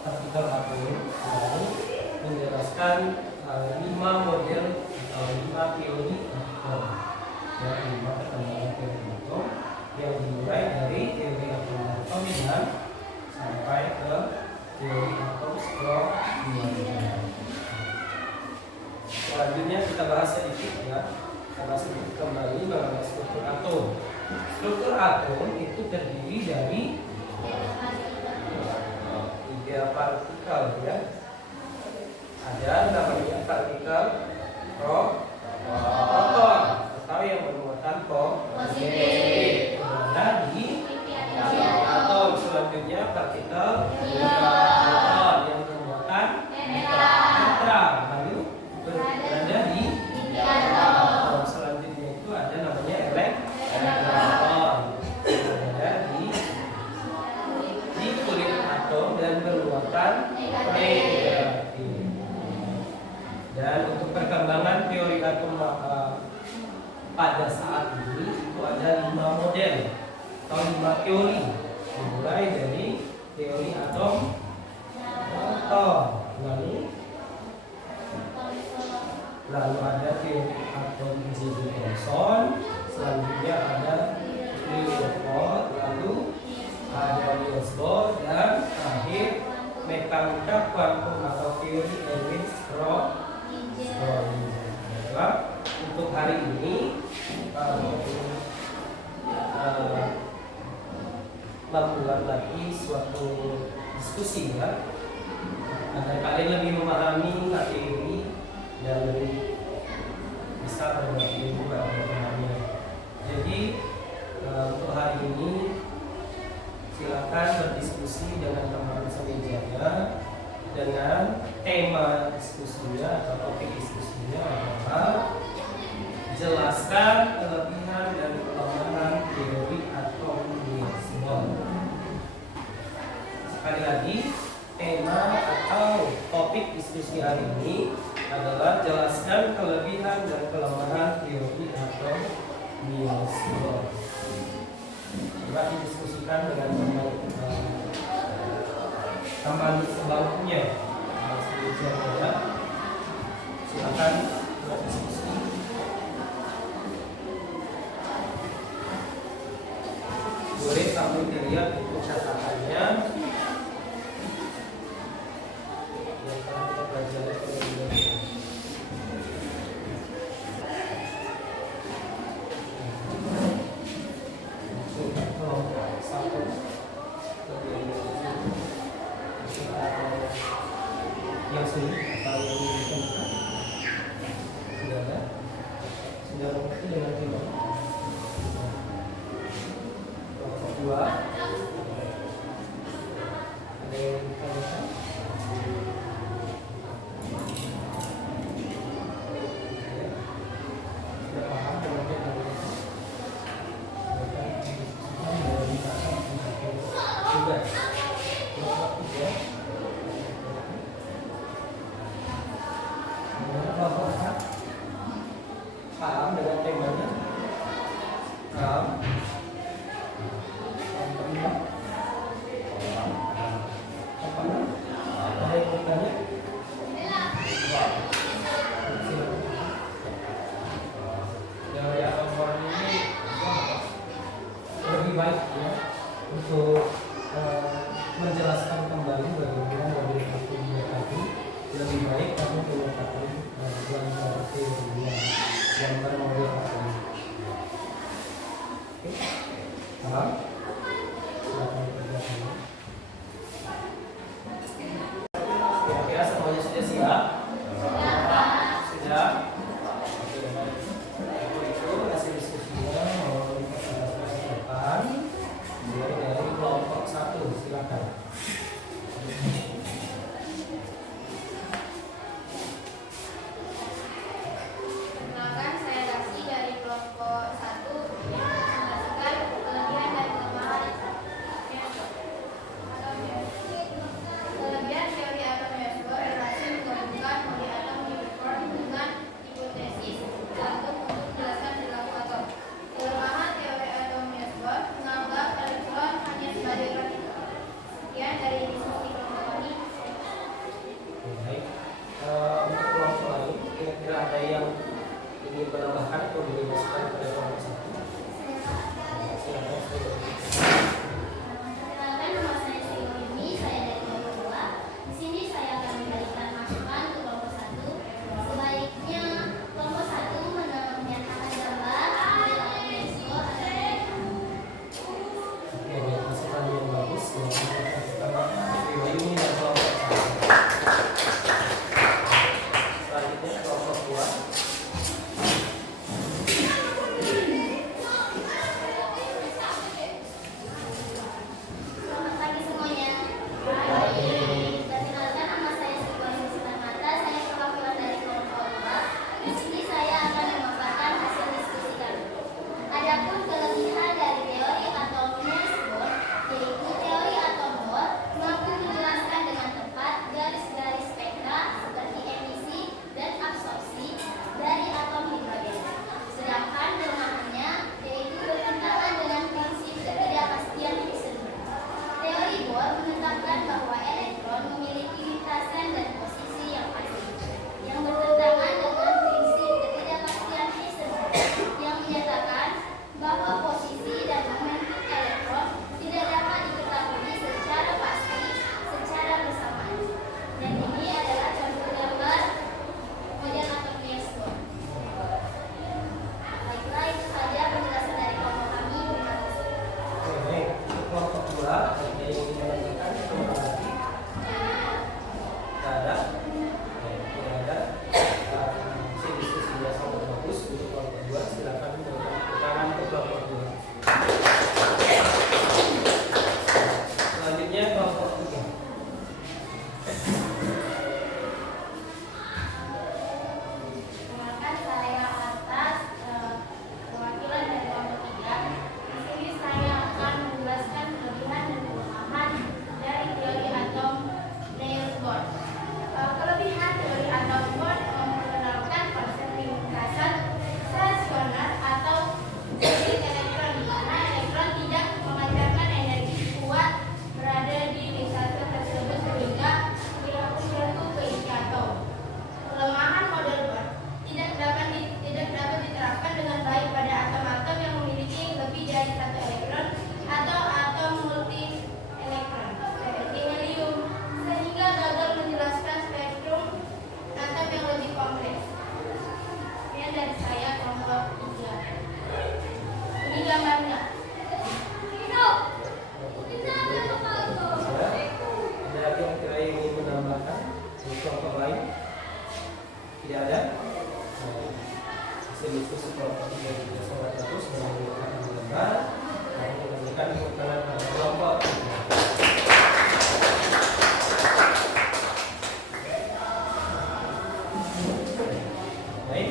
partikel atom, lalu menjelaskan 5 model atau 5 teori atom. Ya, 5 perkembangan teori atom yang dimulai dari teori atom rekombinan sampai ke teori atom skromatografia. Selanjutnya kita bahas sedikit ya. Kita bahas sedikit kembali mengenai struktur atom. Struktur atom itu terdiri dari 3 partikel ya. Ada namanya partikel proton atau yang bermuatan positif. Berada di atom. Selanjutnya partikel neutron yang bermuatan netral. Lalu berada di atom. Selanjutnya itu ada namanya elektron. Berada di kulit atom dan bermuatan negatif. Dan untuk perkembangan teori atom pada saat ini itu ada 5 model atau 5 teori, dimulai dari teori atom proton, lalu ada teori atom Joule Thomson, selanjutnya ada Rutherford, lalu ada Niels Bohr, dan terakhir mekanika kuantum atau teori Erwin Schrödinger. Untuk hari ini membuat lagi suatu diskusi ya, agar kalian lebih memahami materi dan lebih bisa berbagi juga pemahamannya. Jadi untuk hari ini silakan berdiskusi dengan teman semejanya dengan tema diskusinya atau topik diskusinya adalah jelaskan kelebihan dan kelemahan teori atom Niels Bohr. Sekali lagi, tema atau topik diskusi hari ini adalah jelaskan kelebihan dan kelemahan teori atom Niels Bohr. Coba didiskusikan dengan teman sebangkunya. Silakan berdiskusi. Boleh sambil dilihat itu catatannya yang telah kita pelajari sebelumnya. Yang sini atau yang ditemukan sudah ada, sudah mengerti dengan tema kelompok 2 ada yang ditanyakan. Sudah paham dengan tema tugas kelompok 3. Paham dengan temanya? Paham? Ada yang bertanya? Teori atom Bohr ini lebih baik ya untuk menjelaskan kembali bagaimana model atomnya tadi. Lebih baik kamu menggunakan gambar teori gambar model atom. sekelompok 3 juga sholat terus menunjukkan benar, lalu menunjukkan keutamaan pada kelompok. Baik,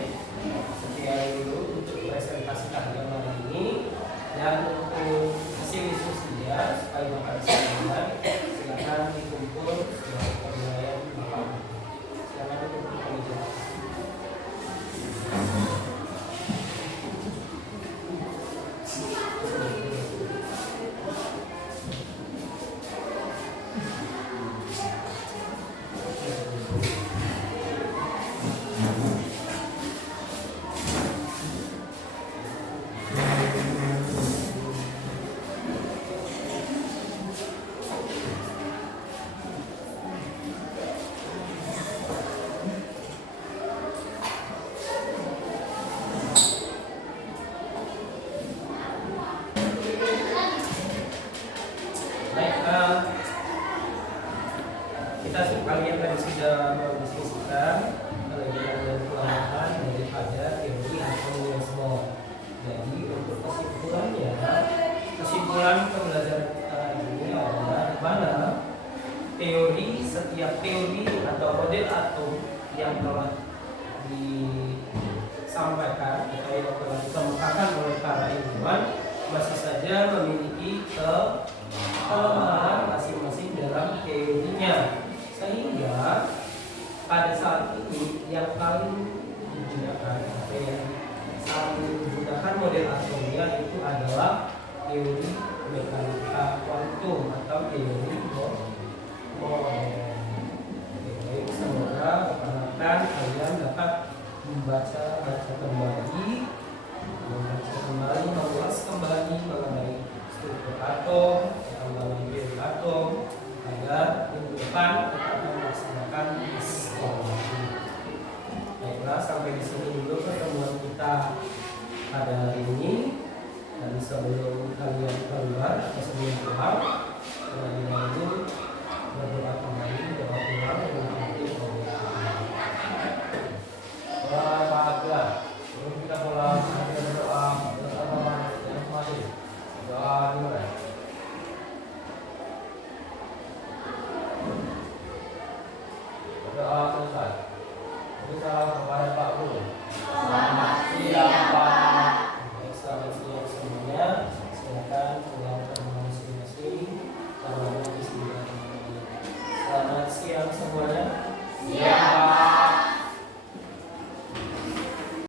sekian dulu untuk presentasi kajian malam ini. Dan untuk hasil diskusinya supaya Bapak bisa mendengar, silakan dikumpul sebagai penilaian Bapak. Silakan dikumpul ke meja. Kita kalian tadi sudah mendiskusikan kelebihan dan kelemahan daripada teori atomisme. Jadi untuk kesimpulan pembelajaran kita ini adalah mana teori, setiap teori atau model atom yang telah disampaikan atau yang telah dikemukakan oleh para ilmuwan masih saja memiliki kelemahan masing-masing dalam teorinya. Sehingga pada saat ini yang paling digunakan atau yang selalu digunakan model atomnya itu adalah teori mekanika kuantum atau teori modern. Baik, semoga perkenalkan kalian dapat membaca kembali, mengulas kembali mengenai struktur atom, pengembangan teori atom, agar minggu depan kita akan melaksanakan psikologi. Baiklah, sampai di sini dulu pertemuan kita pada hari ini. Dan sebelum kalian keluar atau sebelum pulang, terlebih dahulu berdoa kembali, doa pulang yang dipimpin oleh Allah. Bahagia. Sebelum kita pulang, kita berdoa bersama yang kembali. Doa dimulai. Doa selesai. Salam kepada Pak Guru. Selamat siang Pak. Selamat siang semuanya. Silakan pulang ke rumah masing-masing. Selamat siang semuanya.